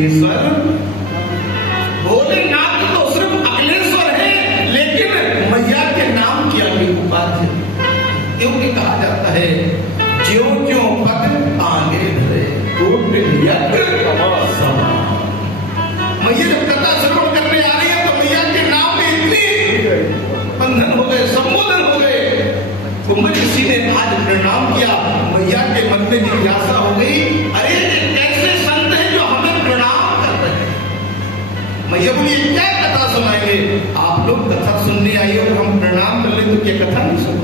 अखिलेश्वर। भोलेनाथ तो सिर्फ अखिलेश्वर है, लेकिन मैया के नाम की अभी उपाधि, क्योंकि कहा जाता है ज्यों ज्यों पग आगे धरे मैया जब कथा श्रवण करने आ रही है तो मैया के नाम में इतनी बंधन हो गए, संबोधन हो गए। कुंभ ऋषि ने आज प्रणाम किया, मैया के मन में जिज्ञासा हो गई, अरे कैसे संत हैं जो हमें प्रणाम कर रहे हैं। मैया बोली क्या कथा सुनाएंगे, आप लोग कथा सुनने आई हो, हम प्रणाम कर ले तो क्या कथा नहीं सुन।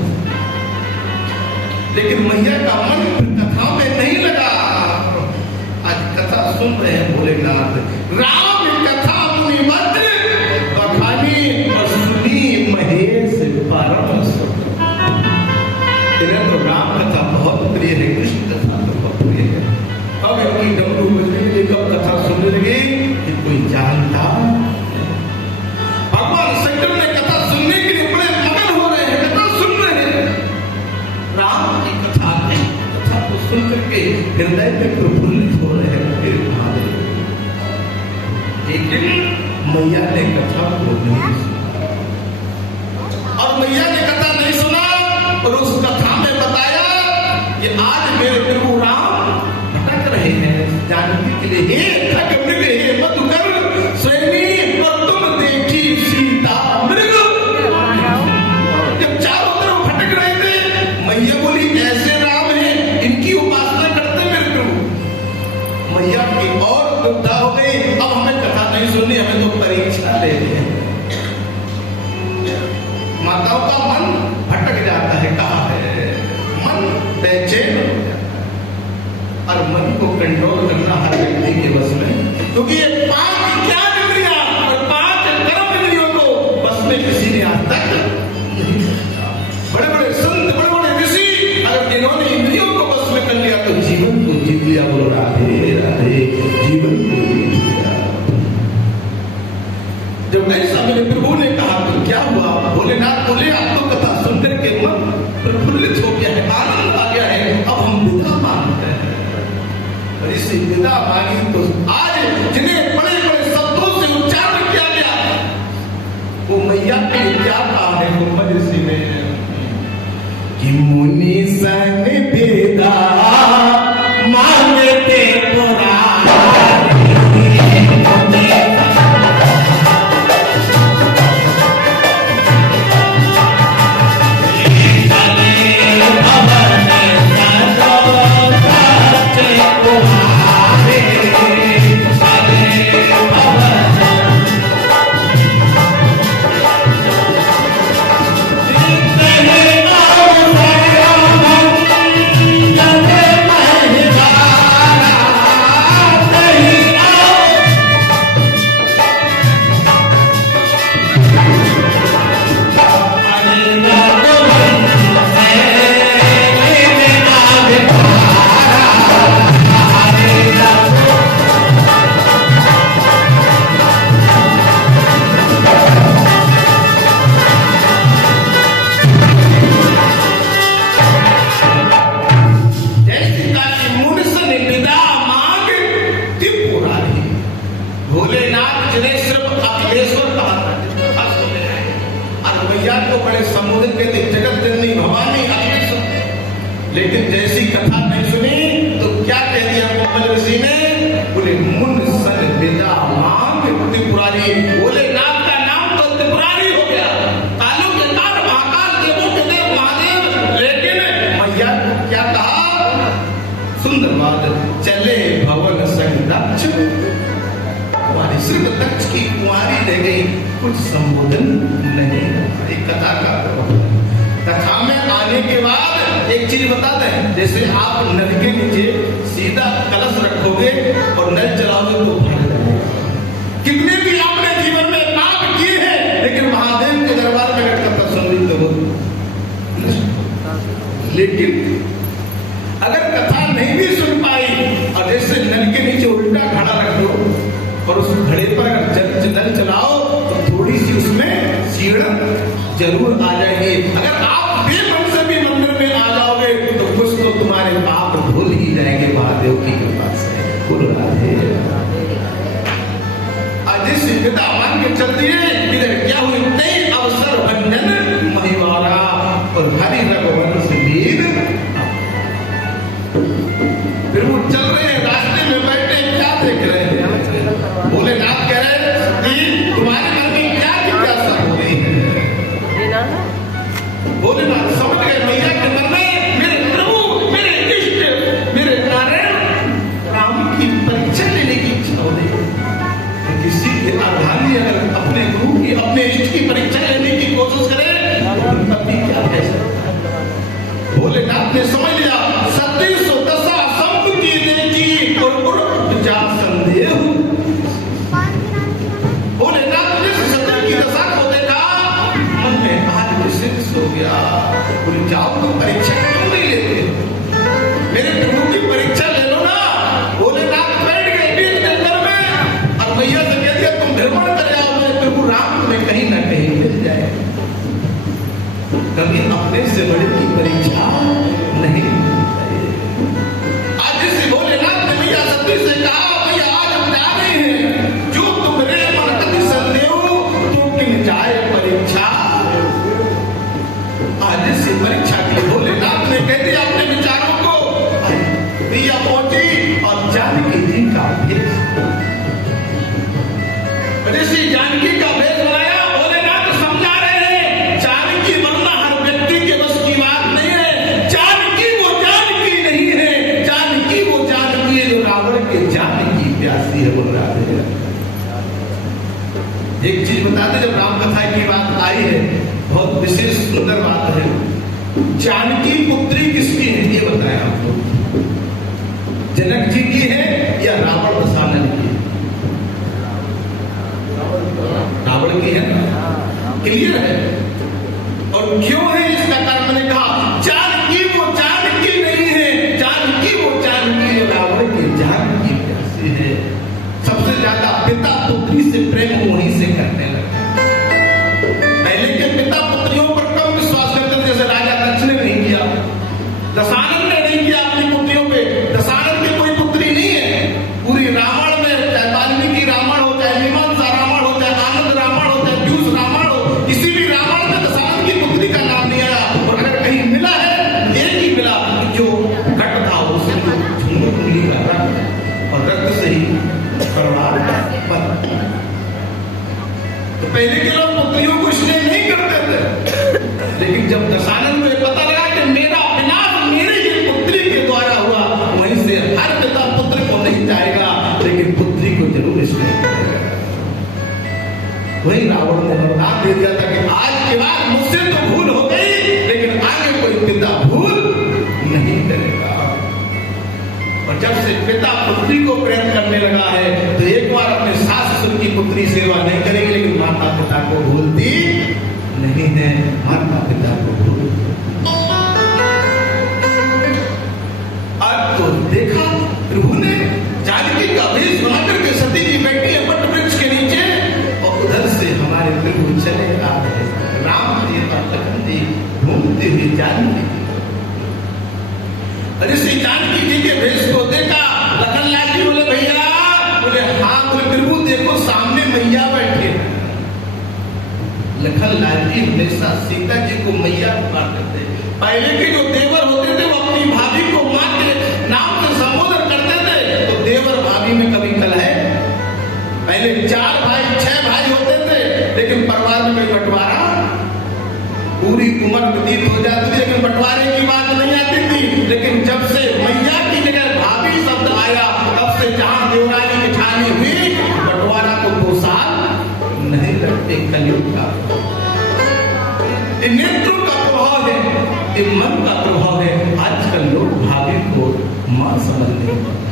लेकिन मैया का मन कथा में नहीं लगा। आज कथा सुन रहे हैं भोलेनाथ, राम कथा मुनिमत बखानी और सुनी महेश परम सुख। तो राम कथा बहुत प्रिय है, कृष्ण कथा तो बहुत प्रिय है। अब अपनी डमरू बजने कब कथा सुनने लगे कि कोई जानता, भगवान शंकर ने कथा सुनने के लिए बड़े मगन हो रहे हैं, कथा सुन रहे हैं। राम की कथा को सुन करके हृदय में प्रफुल्लित हो रहे हैं। लेकिन मैया ने कथा को नहीं सुना, और मैया ने कथा नहीं सुना, और उस कथा में बताया कि आज मेरे प्रभु राम भटक रहे हैं जानकी के लिए, हे खग मृग हे मधुकर स्वयं और तुम देखी सीता मृग। जब चारों तरफ भटक रहे थे, मैया बोली ऐसे राम है, इनकी उपासना करते मेरे प्रभु। मैया की और दुविधा हो गई, अब हमें कथा नहीं सुननी, हमें तो परीक्षा लेनी है। माताओं का मन भटक जाता है, कहा है मन बेचैन हो जाता है, और मन को कंट्रोल करना हर व्यक्ति के बस में, क्योंकि ये 5 ज्ञान इंद्रियां और 5 कर्म इंद्रियों को बस में किसी ने आज तक नहीं किया। बड़े बड़े संत, बड़े बड़े ऋषि, अगर इन्होंने इंद्रियों को बस में कर लिया तो जीवन को जीत लिया। बोल राधे राधे, जीवन को जीत लिया। जब ऐसा मेरे प्रभु ने कहा तो क्या हुआ, भोलेनाथ बोले अब तो कथा सुनकर के मन प्रफुल्लित हो गया है, आनंद आ गया है, अब हम विदा मांगते हैं। और इसी विदा मांगी तो आज जिन्हें बड़े बड़े शब्दों से उच्चारण किया गया, वो मैया के क्या कहा है कुंभ ऋषि ने कि मुनि सन विदा मांगते पुराण। लेकिन जैसी कथा नहीं सुनी तो क्या कह दिया कुंभ ऋषि ने, बोले मुन सन विदा मांग त्रिपुरारी। भोलेनाथ का नाम तो त्रिपुरारी हो गया, कालों के काल महाकाल देवों के देव महादेव। लेकिन मैया को क्या कहा, सुंदर बात, चले भवन संग दक्ष। कुंवारी सिर्फ दक्ष की कुंवारी रह गई, कुछ संबोधन नहीं। एक कथा का कथा में आने के बाद एक चीज बताते हैं, जैसे आप नल के नीचे सीधा कलश रखोगे और नल चलाओगे तो भर जाएगा। कितने भी आपने जीवन में पाप किए हैं, लेकिन महादेव के दरबार में बैठकर प्रसन्न तो हो। लेकिन अगर कथा नहीं भी सुन पाई, और जैसे नल के नीचे उल्टा घड़ा रख दो और उस घड़े पर नल चलाओ तो थोड़ी सी उसमें सीढ़न जरूर आ जाएगी। अगर आप बेमन से भी मंदिर में आ जाओगे तो कुछ तो तुम्हारे पाप भूल ही जाएंगे महादेव की कृपा से। चल दिए। इधर क्या हुई नई अवसर भंजन महिवारा और हरि रघुवंश वीर। फिर वो चल रहे हैं, रास्ते में बैठे क्या देख रहे हैं? भोलेनाथ कह रहे हैं तुम्हारे मन में क्या जिज्ञासा हो रही है? भोलेनाथ समझ गए मैया के मन में मेरे प्रभु, मेरे इष्ट, मेरे नारायण राम की परीक्षा लेने की इच्छा हो रही है। किसी के आधारी अगर अपने गुरु की, अपने इष्ट की परीक्षा लेने की कोशिश करे तब भी क्या कह सकते? भोलेनाथ ने समझ लिया सती सो दशा संपत्ति देखी और गुरु जा संदेह। भोलेनाथ ने सती की दशा को देखा, मन में आज विशेष हो गया। बोले जाओ तुम परीक्षा क्यों नहीं लेते? मेरे प्रभु की परीक्षा ले लो ना। भोलेनाथ बैठ गए बीच जंगल में और मैया से कह दिया तुम भ्रमण कर आओ, मेरे प्रभु राम तुम्हें कहीं ना कहीं मिल जाए। कभी अपने से बड़े की परीक्षा नहीं मिलती। आज इस भोलेनाथ ने मैया सती से कहा मैया आज हम जा रहे हैं, जो तुम्हारे मन कति संदेह तो किन जाए परीक्षा। आज इस परीक्षा के लिए भोलेनाथ ने कह दिया अपने विचारों को। मैया पहुंची और जानकी जी का भेष, ऋषि जानकी का भेष बनाया। भोलेनाथ समझा रहे हैं जानकी बनना हर व्यक्ति के बस की बात नहीं है। जानकी वो जानकी नहीं है, जानकी वो जानकी है जो रावण के जानकी प्यासी है। बोल रहा है एक चीज बताते, जब राम कथा की बात आई है, बहुत विशेष सुंदर बात है। जानकी पुत्री किसकी है ये बताया आपको? जनक जी की है या रावण दशानन की? रावण की है ना, क्लियर है। और क्यों है इसका कारण मैंने कहा जानकी वो जानकी नहीं है, जानकी वो जानकी रावण की जानकी प्यासी है। सबसे ज्यादा पिता पुत्री से प्रेम वहीं से करने लगे। पहले के पिता पुत्रियों पर कम विश्वास करते थे, जैसे राजा दक्ष ने नहीं किया, दशानन ने नहीं किया अपनी पुत्रियों पे। दशानन की कोई पुत्री नहीं है। पूरी रामायण में, चाहे वाल्मीकि रामायण हो, चाहे मीमांसा रामायण हो, चाहे आनंद रामायण हो, चाहे व्यूस रामायण हो, किसी भी रामायण में दशानन की पुत्री का नाम नहीं आया। और अगर कहीं मिला है, एक ही मिला जो घट था उसे झुंझुन उंगली का रक्त और रक्त से ही करुणा पर। तो पहले के लोग पुत्रियों को स्नेह नहीं करते थे, लेकिन जब दशानन को पता लगा कि मेरा विनाश मेरे ही पुत्री के द्वारा हुआ, वहीं से हर पिता पुत्र को नहीं चाहेगा लेकिन पुत्री को जरूर स्नेह करेगा। वही रावण ने वरदान दे दिया था कि आज के बाद मुझसे तो भूल हो गई लेकिन आगे कोई पिता भूल नहीं करेगा। और जब से पिता पुत्री को प्रेम करने लगा है तो एक बार अपने सास ससुर की पुत्री सेवा नहीं करेगी, लेकिन माता पिता को भूलती नहीं है। माता पिता को भूल अब तो देखा प्रभु ने जानकी का भेष बनाकर के सती जी बैठी है वट वृक्ष के नीचे और उधर से हमारे प्रभु चले आ रहे राम जी और लखन जी घूमते हुए जानकी। ऋषि जानकी जी के भेष को देखा, लखन लाल जी बोले भैया, बोले हाँ, बोले प्रभु देखो सामने मैया बैठे। लखन लाल जी हमेशा सीता जी को मैया पुकारते थे। पहले के जो देवर होते थे वो अपनी भाभी को मां के नाम से संबोधन करते थे, तो देवर भाभी में कभी कलह। पहले 4 भाई 6 भाई होते थे, लेकिन परिवार में कोई बंटवारा, पूरी उम्र व्यतीत हो जाती थी लेकिन बंटवारे की बात नहीं आती थी। लेकिन जब से मैया की जगह भाभी शब्द आया, तब से जहां देवरानी की ठानी हुई, बंटवारा को 2 साल नहीं लगते। कलयुग का नेत्रों का प्रभाव है, ये मन का प्रभाव है। आजकल लोग भाभी को मां समझ नहीं पाते।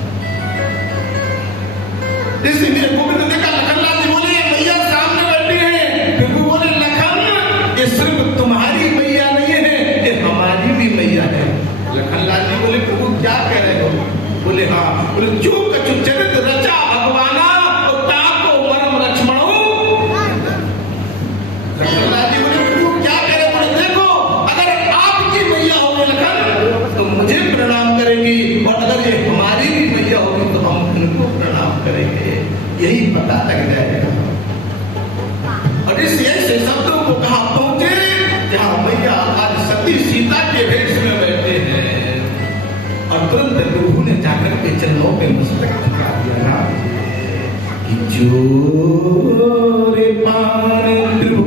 इसलिए गोविंद ने देखा, लखनलाल जी बोले मैया सामने बैठी है। फिर वो बोले लखन, ये सिर्फ तुम्हारी मैया नहीं है, ये हमारी भी मैया है। लखनलाल जी बोले प्रभु क्या कह रहे हो? बोले हाँ। बोले जो कछु चरित रचा भगवाना और ताको परम लक्ष्मणो। लखनलाल जी बोले प्रभु क्या कह रहे? बोले देखो, अगर आपकी मैया होगी लखन तो मुझे प्रणाम करेगी, और अगर ये हमारी भी मैया होगी तो हम इनको प्रणाम करेंगे। यही पता लग जाएगा। इस ऐसे शब्दों को कहा पहुंचे जहां मैया आज सती सीता के भेष में बैठे हैं और तुरंत प्रभु ने जाकर के चरणों पे मस्तक झुका दिया कि जोरे पान प्रभु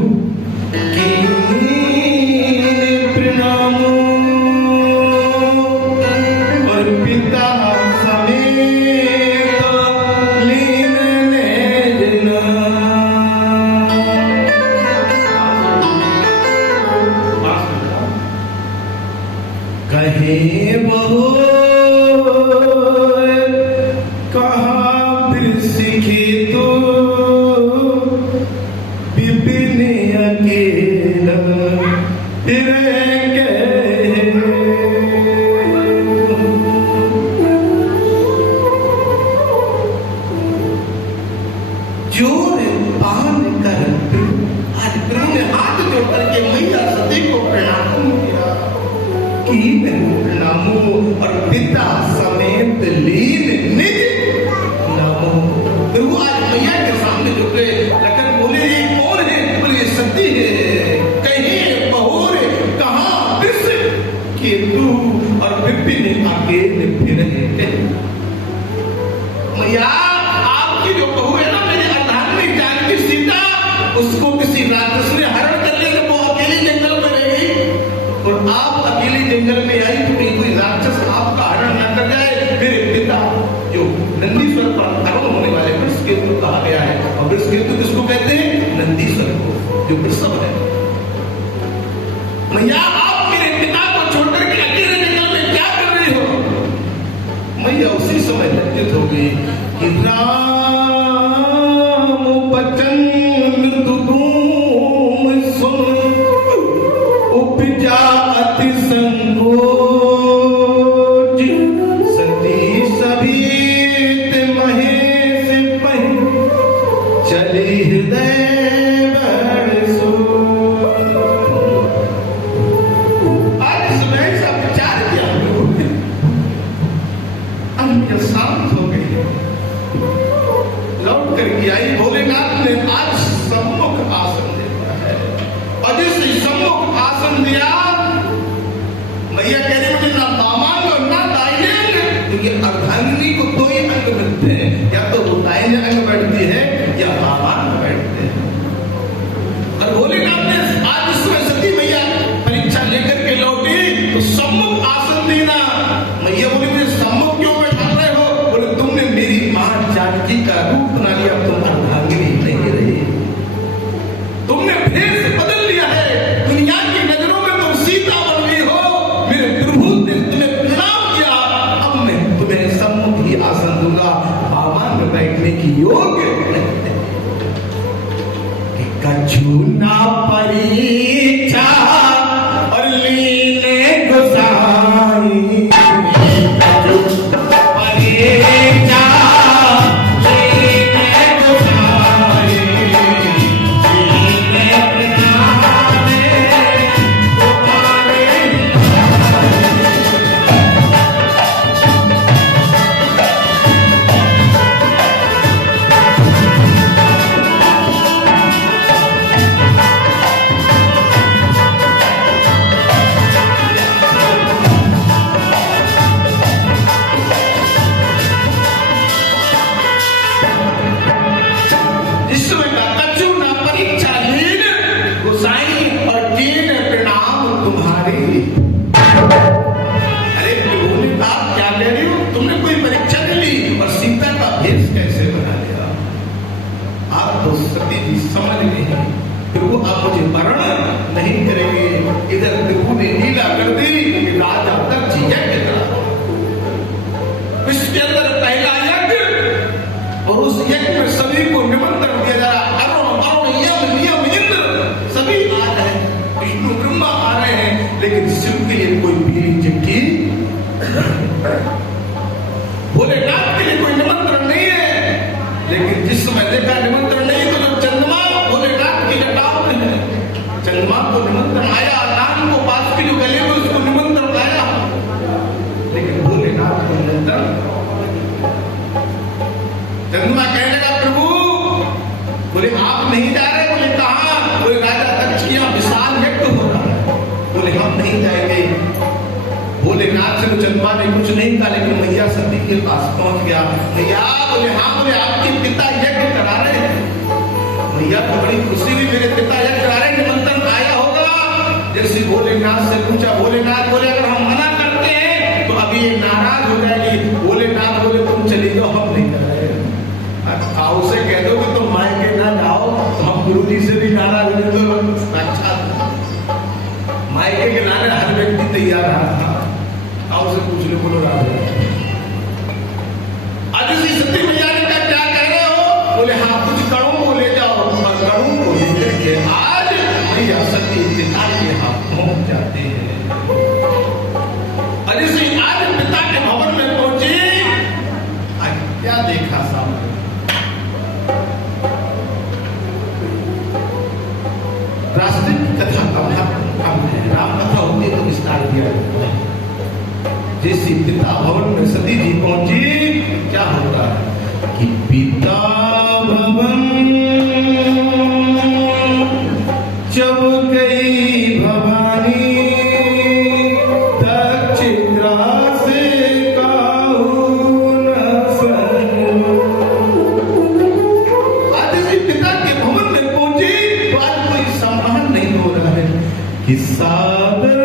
उसको किसी राक्षस ने हरण कर लिया, वो अकेली जंगल में रह गई और आप अकेली जंगल में आई तो कहीं कोई राक्षस आपका हरण न कर जाए। मेरे पिता जो नंदीश्वर पर अरुण होने वाले वृषकेतु कहा गया है, और वृषकेतु किसको कहते हैं? नंदीश्वर को, जो वृषभ है। मैया आप मेरे पिता को छोड़कर के अकेले जंगल में क्या कर रही हो? मैया उसी समय लज्जित हो गई कि राम बचन उपजा अति संकोच, सती सभीत महेश पहि चली हृदय बरसो। आज सुबह ऐसा विचार किया हम शांत हो गए, लौट करके आई। भोलेनाथ ने आज सम्मुख आसन दिया है, और जिस सम्मुख आसन दिया, मैया कह रही मुझे ना बामांग और ना दाहिने अंग, क्योंकि अर्धांगिनी को दो ही अंग मिलते हैं, या तो वो दाहिने अंग बैठती है या बामांग बैठते हैं। और भोलेनाथ ने आज उसमें सती मैया परीक्षा लेकर के लौटी तो सम्मुख आसन देना। मैया बोली मुझे सम्मुख क्यों बैठा रहे हो? बोले तुमने मेरी मां जानकी का रूप बना लिया, तुम अर्धांगिनी नहीं रही, तुमने भेष बदल लिया है, दुनिया की नजरों में तुम सीता बन गई हो। मेरे प्रभु ने तुम्हें प्रणाम किया, अब मैं तुम्हें सम्मुख ही आसन दूंगा, बामान में बैठने की योग्य कछु ना परीक्षा और लीने गुसाई, परीक्षा चंद्रमा कहने लगा प्रभु, बोले आप नहीं जा रहे? बोले कहां? से चंपा ने कुछ नहीं कहा, लेकिन मैया सती के पास पहुंच गया। मैया बोले हाँ, बोले आपके पिता यज्ञ करा रहे हैं। मैया को बड़ी खुशी हुई, मेरे पिता यज्ञ करा रहे हैं, निमंत्रण आया होगा। जैसे भोलेनाथ से पूछा, भोलेनाथ बोले अगर हम मना करते हैं तो अभी ये नाराज हो जाएगी। भोलेनाथ बोले तुम चली जाओ, हम नहीं कर रहे। उसे कह दो कि तुम मायके ना जाओ, तो हम गुरु जी से भी नाराज हो तो साक्षात मायके के नारे हर व्यक्ति तैयार रहा था। आओ से पूछ लो, बोलो राधे। आज इसी सती मैया ने कहा क्या कह रहे हो? बोले हाँ, कुछ कड़ों को ले जाओ, और कड़ों को लेकर के आज मैया सती पिता के हाथ पहुंच जाते हैं। और इसी आज पिता के भवन में पहुंचे। आज क्या देखा सामने? रास्ते की कथा कम है, राम कथा होती तो विस्तार दिया जाता है। जैसे पिता भवन में सती जी पहुंची, क्या होता है कि पिता भवन जब गई भवानी, दक्षिणा से काहू न सनू। आज इसी पिता के भवन में पहुंची तो आज कोई सम्मान नहीं हो रहा है कि सादर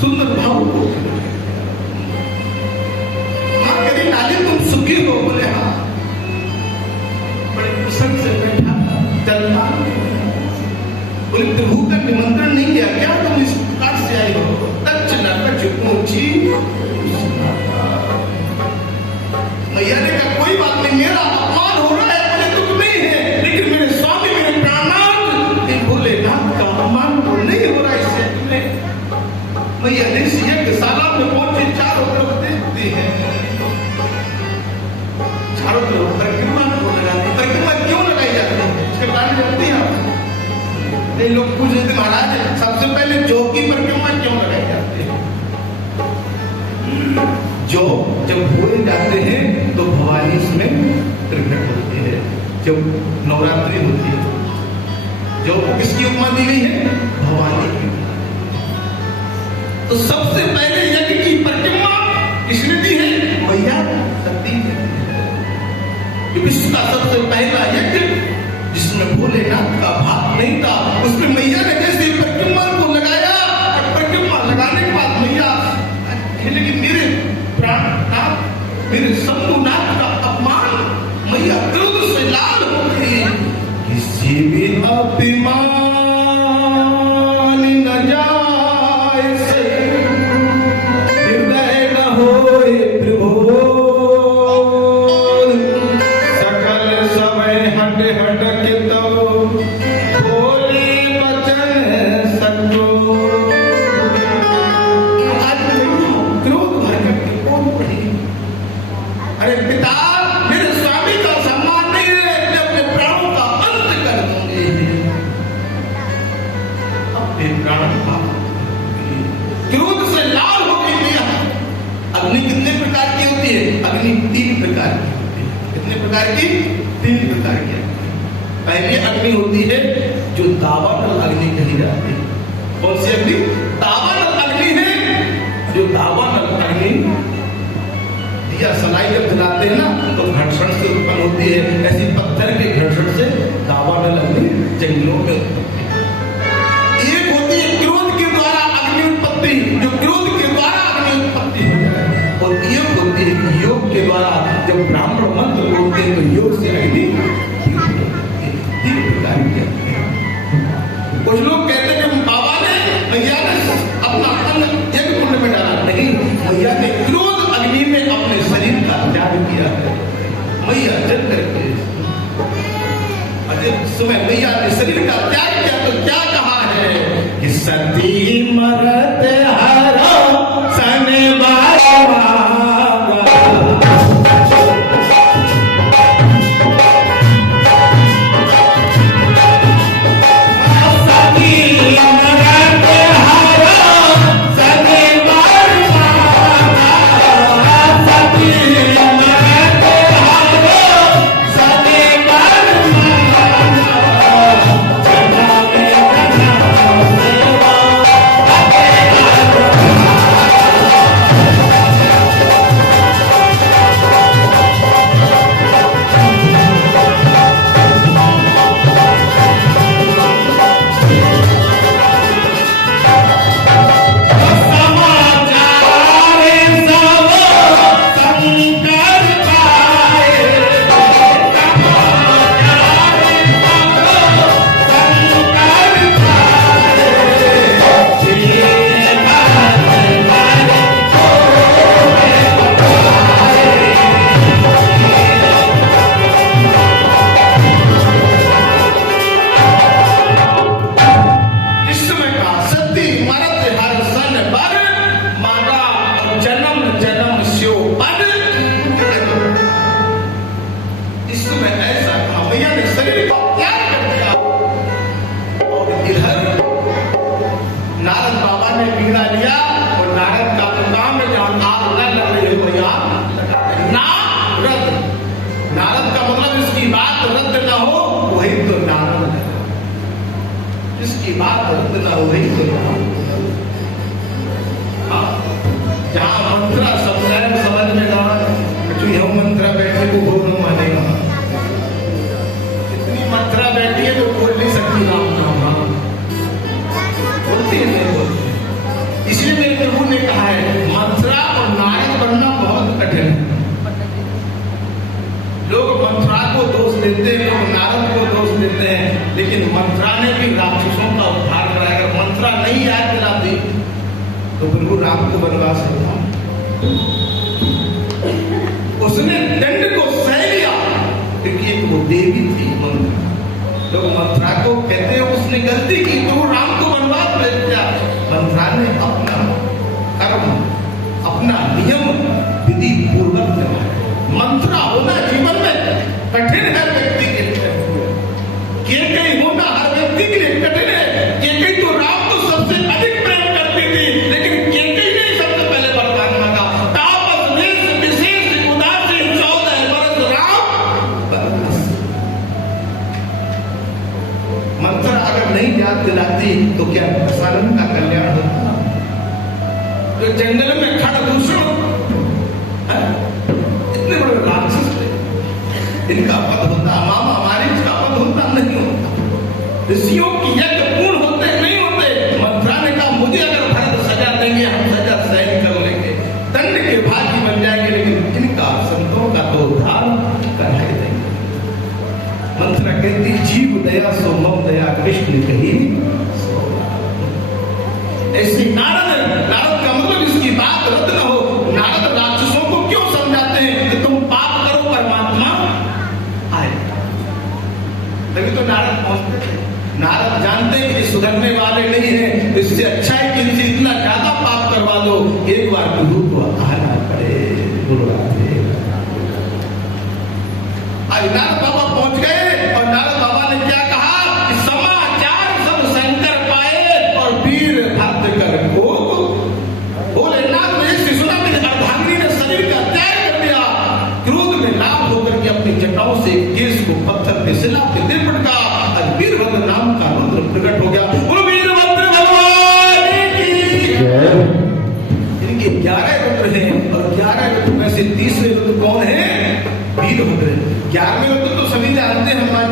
सुंदर भाव को तुम सुखी हो? बोले हाँ। बड़े प्रसन्न से बैठा चलता। बोले प्रभु का निमंत्रण नहीं किया क्या? तुम इस प्रकार से आई हो? दक्षिणा ऊंची। मैया ने कहा कोई बात नहीं, मेरा अपमान हो रहा है, बोले तुम नहीं है, लेकिन मेरे स्वामी मेरे प्राणनाथ भोलेनाथ का अपमान तो नहीं हो रहा इससे तुम्हें। मैया ने यज्ञशाला में पहुंचे, चारों तरफ देखती है, चारों तरफ परिक्रमा को लगाती। परिक्रमा क्यों लगाई जाती है इसके कारण जानती हैं आप? कई लोग पूछ रहे थे महाराज सबसे पहले जौ की परिक्रमा क्यों लगाई जाती है? जौ जब बोए जाते हैं तो भवानी इसमें प्रकट होती है। जब नवरात्रि होती है, जौ को किसकी उपमा दी गई है? भवानी की। तो सबसे पहले यज्ञ की परिक्रमा किसने दी है? मैया सती ने। ये विश्व का सबसे पहला यज्ञ जिसमें भोलेनाथ का भाग नहीं था, उसमें मैया ने जैसे परिक्रमा को लगाया, और परिक्रमा लगाने के बाद मैया लेकिन मेरे प्राणनाथ मेरे शंभुनाथ का अपमान। मैया क्रोध से लाल हो गई। किसी भी अभिमान न जाए से हृदय न होए प्रभु, सकल समय हट हट के तो बोली वचन सतो। आज क्रोध भर करके कौन पढ़ेगा? पहली अग्नि होती है जो दावानल अग्नि कही जाती है। कौन सी अग्नि? दावानल अग्नि है, जो दावानल अग्नि दिया सलाई जब जलाते हैं ना तो घर्षण से उत्पन्न होती है, ऐसी पत्थर के घर्षण से दावानल अग्नि जंगलों में उत्पत्ति। एक होती है क्रोध के द्वारा अग्नि उत्पत्ति, जो क्रोध के द्वारा अग्नि उत्पत्ति हो जाए, और एक होती है योग के द्वारा, जब ब्राह्मण मंत्र बोलते हैं तो योग से अग्नि कुछ लोग कहते हैं कि बाबा ने मैया ने अपना अन्न यज्ञ कुंड में डाला, नहीं, मैया ने क्रोध अग्नि में अपने शरीर का त्याग किया है। मैया जल करके समय मैया ने शरीर का त्याग किया तो क्या कहा है कि सती मरत हरो सने लेकिन मंत्रा ने भी राक्षसों का उद्धार कराया। अगर मंत्रा नहीं याद दिलाती तो प्रभु राम को वनवास मिला। उसने दंड को सह लिया क्योंकि एक वो देवी थी मंत्रा। लोग मंत्रा को कहते हैं उसने गलती की, प्रभु राम को वनवास भेज दिया। मंत्रा ने अपना कर्म, अपना नियम विधि पूर्वक निभाया। मंत्रा होना जीवन में कठिन है व्यक्ति के लिए, केकई होना हर व्यक्ति के लिए कठिन है। केकई तो राम को सबसे अधिक प्रेम करती थी, लेकिन केकई ने सबसे पहले वरदान मांगा, तापस देश विशेष उदासी 14 वर्ष राम वनवास। मंत्रा अगर नहीं याद दिलाती तो क्या सालन का कल्याण होता? तो जंगल में खड़ दूषण इतने बड़े राक्षस थे, इनका पद होता, मामा हमारे इसका पद होता नहीं होता। ऋषियों की यज्ञ पूर्ण होते नहीं होते। मंत्रा ने कहा मुझे अगर भरत सजा देंगे हम सजा सहन कर लेंगे, दंड के भागी बन जाएंगे, लेकिन इनका संतों का तो उद्धार कराए देंगे। मंत्रा कहती जीव दया सो मम दया कृष्ण कही। ऐसे नारद का मतलब इसकी बात रद्द न हो। नारद राक्षसों को क्यों समझाते हैं कि तुम पाप करो परमात्मा आए, तभी तो नारद पहुंचते थे। नारद जानते हैं कि सुधरने वाले नहीं है, इससे अच्छा है कि इनसे इतना ज्यादा पाप करवा दो, एक बार गुरु को आना पड़े। नारद बाबा पहुंच गए और नारद बाबा ने क्या कहा कि समाचार सब शंकर पाए और वीर भक्त कर भोलेनाथ ने इसकी सुना, मेरी अर्धांगिनी ने शरीर का त्याग कर दिया। क्रोध में लाभ होकर के अपनी जटाओं से केस को पत्थर पे सिला के दिल पटका 11 रुद्र हैं और 11 रुद्र में से 30वें रुद्र कौन है? वीरभद्र। 11वें रुद्र तो सभी जानते हैं, हनुमान